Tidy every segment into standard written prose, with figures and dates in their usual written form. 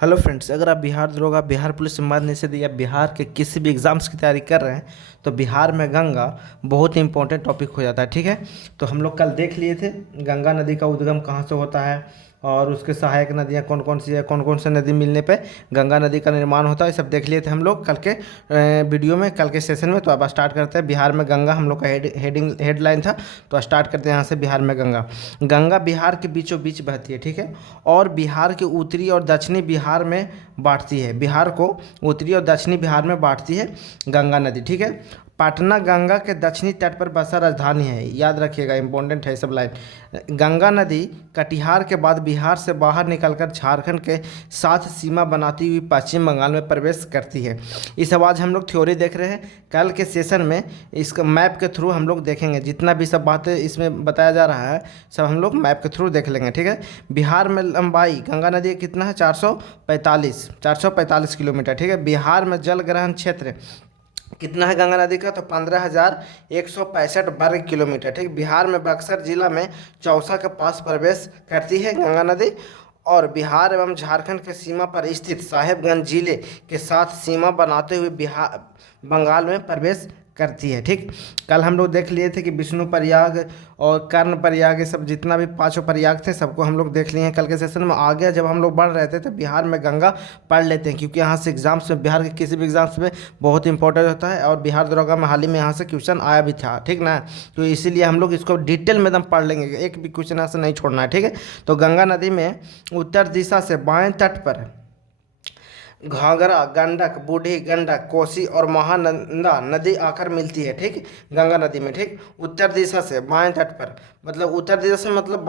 Hello friends, अगर आप बिहार दरोगा, बिहार पुलिस संभाग निषेध या बिहार के किसी भी एग्ज़ाम्स की तैयारी कर रहे हैं तो बिहार में गंगा बहुत ही इंपॉर्टेंट टॉपिक हो जाता है। ठीक है, तो हम लोग कल देख लिए थे गंगा नदी का उद्गम कहाँ से होता है और उसके सहायक नदियाँ कौन कौन सी है, कौन कौन से नदी मिलने पे गंगा नदी का निर्माण होता है, ये सब देख लिए थे हम लोग कल के वीडियो में, कल के सेशन में। तो अब स्टार्ट करते हैं। बिहार में गंगा हम लोग का हेडलाइन था, तो स्टार्ट करते हैं यहाँ से। बिहार में गंगा, गंगा बिहार के बीचों बीच बहती है। ठीक है, और बिहार के उत्तरी और दक्षिणी बिहार में बांटती है। बिहार को उत्तरी और दक्षिणी बिहार में बांटती है गंगा नदी। ठीक है, पटना गंगा के दक्षिणी तट पर बसा राजधानी है। याद रखिएगा, इंपॉर्टेंट है सब लाइन। गंगा नदी कटिहार के बाद बिहार से बाहर निकलकर झारखंड के साथ सीमा बनाती हुई पश्चिम बंगाल में प्रवेश करती है। इस आज हम लोग थ्योरी देख रहे हैं। कल के सेशन में इसका मैप के थ्रू हम लोग देखेंगे। जितना भी सब बातें इसमें बताया जा रहा है सब हम लोग मैप के थ्रू देख लेंगे। ठीक है, बिहार में लंबाई गंगा नदी कितना है? 445 किलोमीटर। ठीक है, बिहार में जल ग्रहण क्षेत्र कितना है गंगा नदी का? तो 15,165 वर्ग किलोमीटर। ठीक, बिहार में बक्सर जिला में चौसा के पास प्रवेश करती है गंगा नदी, और बिहार एवं झारखंड के सीमा पर स्थित साहेबगंज जिले के साथ सीमा बनाते हुए बिहार बंगाल में प्रवेश करती है। ठीक, कल हम लोग देख लिए थे कि विष्णु प्रयाग और कर्ण प्रयाग, ये सब जितना भी पांचों प्रयाग थे सबको हम लोग देख लिए हैं कल के सेशन में। आगे जब हम लोग बढ़ रहे थे तो बिहार में गंगा पढ़ लेते हैं, क्योंकि यहाँ से एग्जाम्स में, बिहार के किसी भी एग्जाम्स में बहुत इंपॉर्टेंट होता है। और बिहार दरोगा में हाल ही में यहाँ से क्वेश्चन आया भी था। ठीक ना, तो इसीलिए हम लोग इसको डिटेल में एकदम पढ़ लेंगे, एक भी क्वेश्चन यहाँ से नहीं छोड़ना है। ठीक है, तो गंगा नदी में उत्तर दिशा से बाएं तट पर घाघरा, गंडक, बूढ़ी गंडक, कोसी और महानंदा नदी आकर मिलती है। ठीक, गंगा नदी में। ठीक, उत्तर दिशा से बाएं तट पर, मतलब उत्तर दिशा से मतलब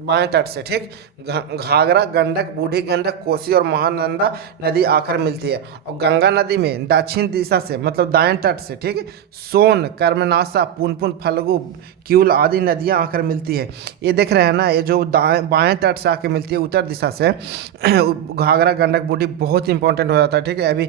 बाएं तट से। ठीक, घाघरा, गंडक, बूढ़ी गंडक, कोसी और महानंदा नदी आकर मिलती है। और गंगा नदी में दक्षिण दिशा से मतलब दाएं तट से, ठीक, सोन, कर्मनाशा, पुनपुन, फल्गु, क्यूल आदि नदियां आकर मिलती है। ये देख रहे हैं ना, ये जो बाएं तट से आकर मिलती है उत्तर दिशा से घाघरा, गंडक, बूढ़ी बहुत इंपॉर्टेंट हो जाता है। ठीक है, अभी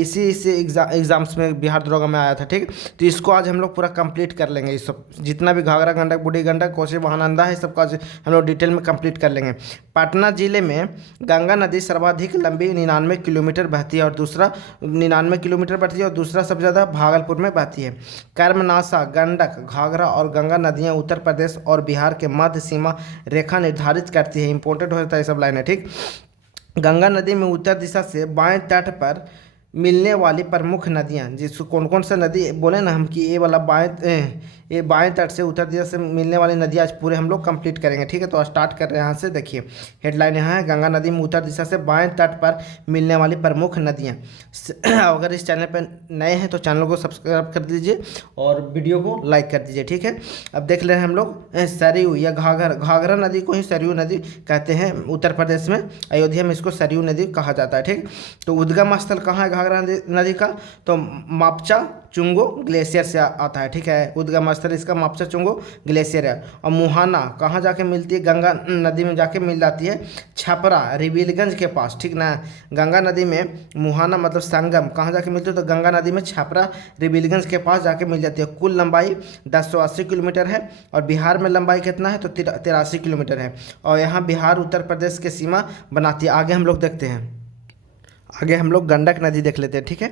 इसी से एग्जाम्स में बिहार दरोगा में आया था। ठीक, तो इसको आज हम लोग पूरा कंप्लीट कर लेंगे। इस सब जितना भी घाघरा, गंडक, बूढ़ी गंडक, कोसी, महानंदा है, सबका आज हम लोग डिटेल में कंप्लीट कर लेंगे। पटना जिले में गंगा नदी सर्वाधिक लंबी 99 किलोमीटर बहती है, और दूसरा 99 किलोमीटर बहती है, और दूसरा सबसे ज़्यादा भागलपुर में बहती है। कर्मनाशा, गंडक, घाघरा और गंगा नदियाँ उत्तर प्रदेश और बिहार के मध्य सीमा रेखा निर्धारित करती है। इंपॉर्टेंट हो जाता है सब लाइन है। ठीक, गंगा नदी में उत्तर दिशा से बाएं तट पर मिलने वाली प्रमुख नदियाँ, जिसको कौन कौन सा नदी बोले ना हम, कि ये वाला ये बाएं तट से उत्तर दिशा से मिलने वाली नदियाँ आज पूरे हम लोग कंप्लीट करेंगे। ठीक है, तो स्टार्ट कर रहे हैं यहाँ से। देखिए हेडलाइन यहाँ है, गंगा नदी में उत्तर दिशा से बाएं तट पर मिलने वाली प्रमुख नदियाँ। अगर इस चैनल पर नए हैं तो चैनल को सब्सक्राइब कर दीजिए और वीडियो को लाइक कर दीजिए। ठीक है, अब देख ले रहे हैं हम लोग सरयू या घाघरा नदी को ही सरयू नदी कहते हैं। उत्तर प्रदेश में अयोध्या में इसको सरयू नदी कहा जाता है। ठीक, तो उद्गम स्थल कहाँ है घाघरा नदी का? तो मापचा चुंगो ग्लेशियर से आता है। ठीक है, उद्गम स्थल इसका मापचा चुंगो ग्लेशियर है। और मुहाना कहाँ जाके मिलती है? गंगा नदी में जाके मिल जाती है छपरा, रिबिलगंज के पास। ठीक ना, गंगा नदी में मुहाना मतलब संगम कहाँ जाके मिलती है? तो गंगा नदी में छपरा, रिबिलगंज के पास जाके मिल जाती है। कुल लंबाई 1080 किलोमीटर है, और बिहार में लंबाई कितना है? तो 83 किलोमीटर है। और यहाँ बिहार उत्तर प्रदेश के सीमा बनाती है। आगे हम लोग देखते हैं, आगे हम लोग गंडक नदी देख लेते हैं। ठीक है,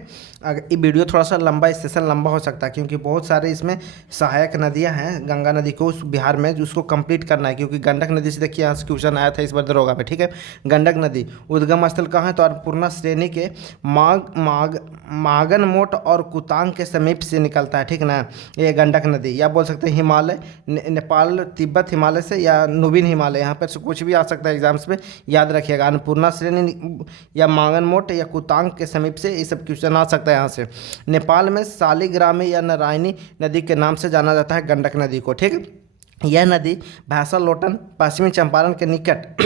ये वीडियो थोड़ा सा लंबा, सेशन लंबा हो सकता है, क्योंकि बहुत सारे इसमें सहायक नदियां हैं गंगा नदी को उस बिहार में, जो उसको कंप्लीट करना है। क्योंकि गंडक नदी से देखिए यहाँ से क्वेश्चन आया था इस बार दरोगा में। ठीक है, गंडक नदी उद्गम स्थल कहाँ है? तो अन्नपूर्णा श्रेणी के मागन मोट और कुतांग के समीप से निकलता है। ठीक ना, ये गंडक नदी, या बोल सकते हैं हिमालय, नेपाल, तिब्बत हिमालय से, या नुबिन हिमालय, यहाँ पर से कुछ भी आ सकता है एग्जाम्स में, याद रखिएगा। अन्नपूर्णा श्रेणी या मागन मोट या कुतांग के समीप से ये सब क्वेश्चन आ सकता है यहाँ से। नेपाल में शालिग्रामी या नारायणी नदी के नाम से जाना जाता है गंडक नदी को। ठीक, यह नदी भैंसा लोटन, पश्चिमी चंपारण के निकट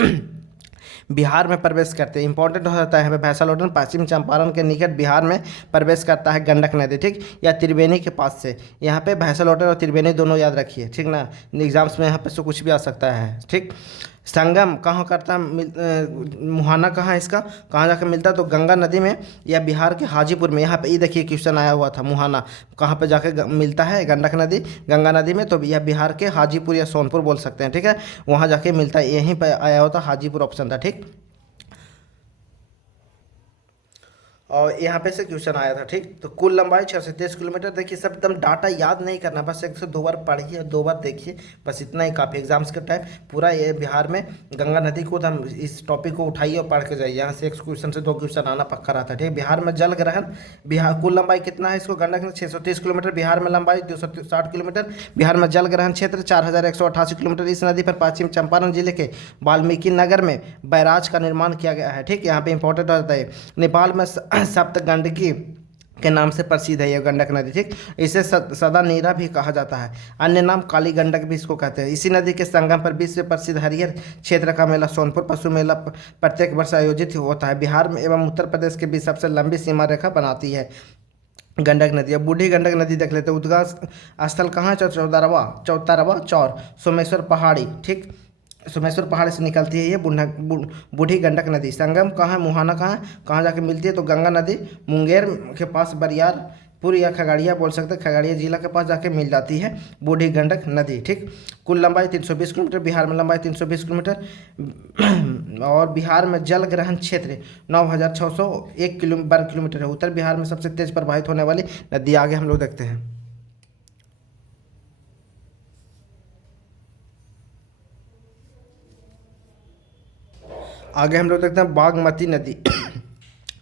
बिहार में प्रवेश करते हैं। इंपॉर्टेंट हो जाता है यहाँ पे, भैंसा लोटन पश्चिम चंपारण के निकट बिहार में प्रवेश करता है गंडक नदी। ठीक, या त्रिवेणी के पास से। यहाँ पे भैंसा लोटन और त्रिवेणी दोनों याद रखिए। ठीक ना, एग्जाम्स में यहाँ पे से कुछ भी आ सकता है। ठीक, संगम कहाँ करता है? मुहाना कहाँ है इसका, कहाँ जाकर मिलता है? तो गंगा नदी में, या बिहार के हाजीपुर में। यहाँ पे ये देखिए क्वेश्चन आया हुआ था, मुहाना कहाँ पे जाके मिलता है गंडक नदी गंगा नदी में? तो यह बिहार के हाजीपुर या सोनपुर बोल सकते हैं। ठीक है, वहाँ जाके मिलता है, यहीं पर आया हुआ था, हाजीपुर ऑप्शन था। ठीक, और यहाँ पे से क्वेश्चन आया था। ठीक, तो कुल लंबाई 623 किलोमीटर। देखिए सब एकदम डाटा याद नहीं करना, बस एक से दो बार पढ़िए और दो बार देखिए, बस इतना ही काफ़ी। एग्जाम्स के टाइम पूरा ये बिहार में गंगा नदी को हम इस टॉपिक को उठाइए और पढ़ के जाइए, यहाँ से एक क्वेश्चन से दो क्वेश्चन आना पक्का रहता है। ठीक है, बिहार में जल ग्रहण, बिहार कुल लंबाई कितना है इसको गणना करें, 630 किलोमीटर। बिहार में लंबाई 260 किलोमीटर। बिहार में जल ग्रहण क्षेत्र 4188 किलोमीटर। इस नदी पर पश्चिम चंपारण जिले के वाल्मीकि नगर में बैराज का निर्माण किया गया है। ठीक, यहाँ पे इंपॉर्टेंट होता है, नेपाल में सप्तगंडकी के नाम से प्रसिद्ध है यह गंडक नदी। ठीक, इसे सदा नीरा भी कहा जाता है, अन्य नाम काली गंडक भी इसको कहते हैं। इसी नदी के संगम पर विश्व प्रसिद्ध हरिहर क्षेत्र का मेला सोनपुर पशु मेला प्रत्येक वर्ष आयोजित होता है। बिहार में एवं उत्तर प्रदेश के बीच सबसे लंबी सीमा रेखा बनाती है गंडक नदी। अब बूढ़ी गंडक नदी देख लेते हैं। उद्गम स्थल कहाँ है, चौतारवा चौर सोमेश्वर पहाड़ी। ठीक, सोमेश्वर पहाड़ से निकलती है ये बूढ़ी गंडक नदी। संगम कहाँ है, मुहाना कहाँ है, कहाँ जाके मिलती है, तो गंगा नदी मुंगेर के पास बरियारपुर या खगड़िया बोल सकते हैं, खगड़िया जिला के पास जाके मिल जाती है बूढ़ी गंडक नदी। ठीक, कुल लंबाई 320 किलोमीटर। बिहार में लंबाई 320 किलोमीटर और बिहार में जल ग्रहण क्षेत्र 9601 वर्ग किलोमीटर है। उत्तर बिहार में सबसे तेज प्रवाहित होने वाली नदी आगे हम लोग देखते हैं। आगे हम लोग देखते हैं बागमती नदी।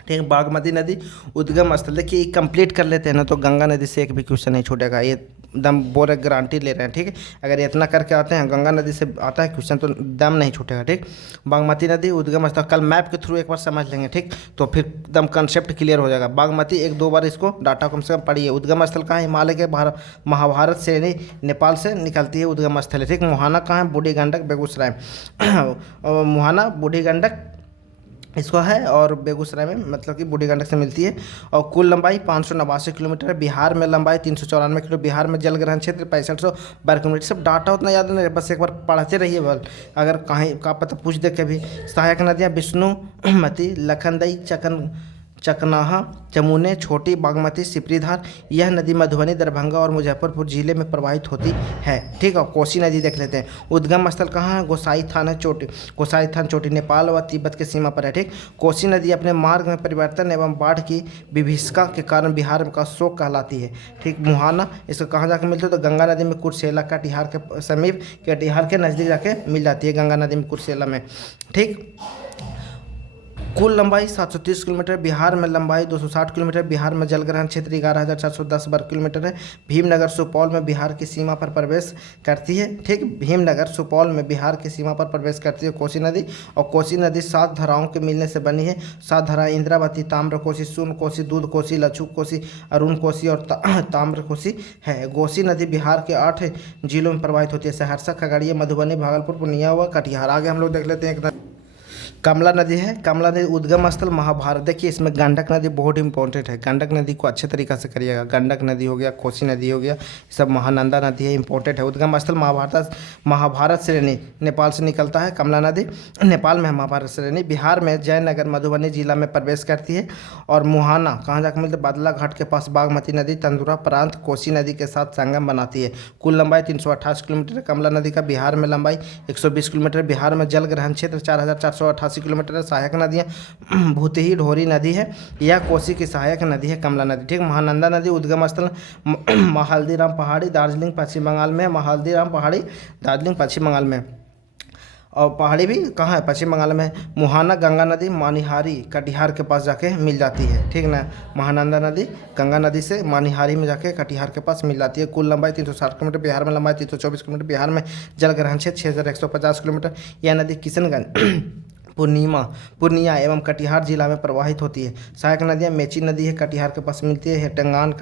ठीक, बागमती नदी उद्गम स्थल। देखिए कंप्लीट कर लेते हैं ना तो गंगा नदी से एक भी क्वेश्चन नहीं छूटेगा, ये दम बोरे गारंटी ले रहे हैं। ठीक है, अगर इतना करके आते हैं गंगा नदी से आता है क्वेश्चन तो दम नहीं छूटेगा। ठीक, बागमती नदी उद्गम स्थल कल मैप के थ्रू एक बार समझ लेंगे। ठीक, तो फिर एकदम कंसेप्ट क्लियर हो जाएगा। बागमती एक दो बार इसको डाटा कम से कम पढ़िए। उद्गम स्थल कहाँ है, हिमालय के महाभारत श्रेणी नेपाल से निकलती है उद्गम स्थल है। ठीक, मुहाना कहाँ है, बूढ़ी गंडक बेगूसराय मुहाना बूढ़ी गंडक इसको है और बेगूसराय में मतलब कि बूढ़ी गंडक से मिलती है। और कुल लंबाई 589 किलोमीटर है। बिहार में लंबाई 394 किलो। बिहार में जल ग्रहण क्षेत्र 6500 वर्ग किलोमीटर। सब डाटा उतना याद नहीं, बस एक बार पढ़ते रहिए बल, अगर कहीं का पता पूछ दे कभी। सहायक नदियाँ विष्णुमती, लखनदई, चकनाहा, जमुने, छोटी बागमती, सिपरीधार। यह नदी मधुबनी, दरभंगा और मुजफ्फरपुर जिले में प्रवाहित होती है। ठीक है, कोसी नदी देख लेते हैं। उद्गम स्थल कहाँ है, गोसाई थान चोटी नेपाल व तिब्बत के सीमा पर है। ठीक, कोसी नदी अपने मार्ग में परिवर्तन एवं बाढ़ की विभीषिका के कारण बिहार का शोक कहलाती है। ठीक, मुहाना इसको कहाँ जाकर मिलती है, तो गंगा नदी में कुर्सेला कटिहार के समीप कटिहार के नज़दीक जाके मिल जाती है गंगा नदी में कुर्सेला में। ठीक, कुल लंबाई 730 किलोमीटर। बिहार में लंबाई 260 किलोमीटर। बिहार में जल ग्रहण क्षेत्र 11,410 वर्ग किलोमीटर है। भीमनगर सुपौल में बिहार की सीमा पर प्रवेश करती है। ठीक, भीमनगर सुपौल में बिहार की सीमा पर प्रवेश करती है कोसी नदी। और कोसी नदी 7 धाराओं के मिलने से बनी है। 7 धाराएं इंद्रावती, ताम्र कोसी, सून कोसी, दूध कोसी, लच्छू कोसी, अरुण कोसी और ताम्र कोसी है। कोसी नदी बिहार के 8 जिलों में प्रवाहित होती है, सहरसा, खगड़िया, मधुबनी, भागलपुर, पूर्णिया व कटिहार। आगे हम लोग देख लेते हैं एक कमला नदी है। कमला नदी उद्गम स्थल महाभारत। देखिए इसमें गंडक नदी बहुत इंपॉर्टेंट है, गंडक नदी को अच्छे तरीक़ा से करिएगा। गंडक नदी हो गया, कोसी नदी हो गया, सब महानंदा नदी है, इंपॉर्टेंट है। उद्गम स्थल महाभारत श्रेणी नेपाल से निकलता है। कमला नदी नेपाल में है महाभारत श्रेणी। बिहार में जयनगर मधुबनी जिला में प्रवेश करती है। और मुहाना कहाँ जाकर मिलते, बादला घाट के पास बागमती नदी तंदुरा प्रांत कोसी नदी के साथ संगम बनाती है। कुल लंबाई 328 किलोमीटर। कमला नदी का बिहार में लंबाई 120 किलोमीटर। बिहार में जल ग्रहण क्षेत्र 4488 किलोमीटर है। सहायक नदियाँ भूतही, ढोरी नदी है, यह कोसी की सहायक नदी है कमला नदी। ठीक, महानंदा नदी उद्गम स्थल महाल्दीराम पहाड़ी दार्जिलिंग पश्चिम बंगाल में। महाल्दीराम पहाड़ी दार्जिलिंग पश्चिम बंगाल में। और पहाड़ी भी कहाँ है, पश्चिम बंगाल में। मुहाना गंगा नदी मानिहारी कटिहार के पास जाके मिल जाती है। ठीक ना, महानंदा नदी गंगा नदी से मानिहारी में जाके कटिहार के पास मिल जाती है। कुल लंबाई 360 किलोमीटर। बिहार में लंबाई 324 किलोमीटर। बिहार में जल ग्रहण क्षेत्र 6150 किलोमीटर। यह नदी किशनगंज पूर्णिया एवं कटिहार जिला में प्रवाहित होती है। सहायक नदियाँ मेची नदी है, कटिहार के पास मिलती है, टंगान,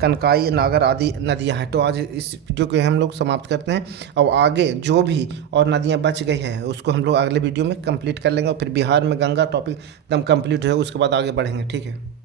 कनकाई, नागर आदि नदियाँ हैं। तो आज इस वीडियो को हम लोग समाप्त करते हैं। और आगे जो भी और नदियाँ बच गई है उसको हम लोग अगले वीडियो में कंप्लीट कर लेंगे। और फिर बिहार में गंगा टॉपिक एकदम कंप्लीट है, उसके बाद आगे बढ़ेंगे। ठीक है।